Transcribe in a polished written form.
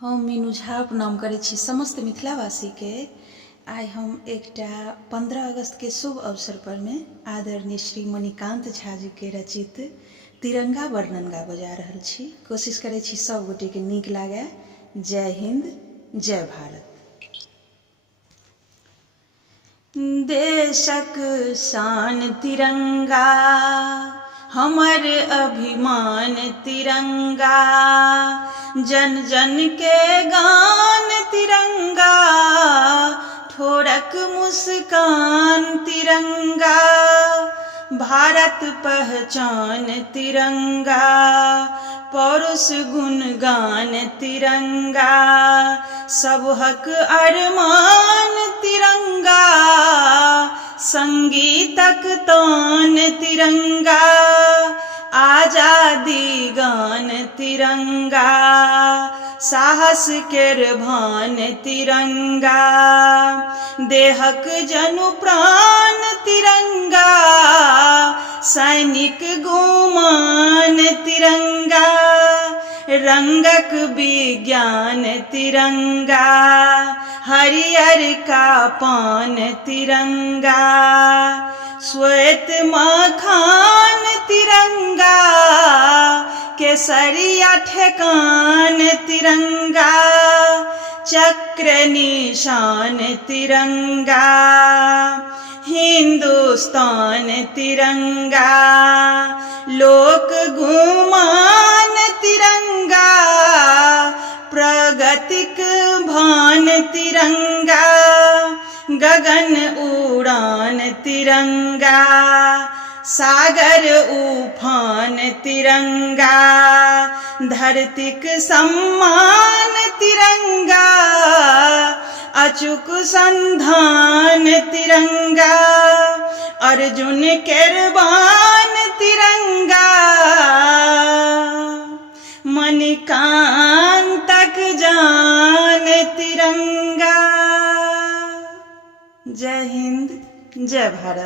हम मीनू झा प्रणाम करै छी समस्त मिथिलावासी के। आइ हम एकटा 15 अगस्त के शुभ अवसर पर में आदरणीय श्री मणिकांत झा जी के रचित तिरंगा वर्णन गा बजा रहल छी। कोशिश करै छी सब गोटे के नीक लागे। जय हिंद, जय भारत। देशक शान तिरंगा, हमर अभिमान तिरंगा, जन जन के गान तिरंगा, ठोरक मुस्कान तिरंगा, भारत पहचान तिरंगा, पौरुष गुणगान तिरंगा, सबहक अरमान तिरंगा, संगीतक तान तिरंगा, आजादी गान तिरंगा, साहस केर भान तिरंगा, देहक जनु प्राण तिरंगा, सैनिक गुमान तिरंगा, रंगक विज्ञान तिरंगा, हरियर का पान तिरंगा, श्वेत मखान तिरंगा, केसरिया ठेकान तिरंगा, चक्र निशान तिरंगा, हिंदुस्तान तिरंगा, लोक गुमान तिरंगा, प्रगतिक भान तिरंगा, गगन उड़ान तिरंगा, सागर उफान तिरंगा, धरतीक सम्मान तिरंगा, अचूक संधान तिरंगा, अर्जुन केरबान तिरंगा, मणिकांतक जान तिरंगा। जय हिंद, जय भारत।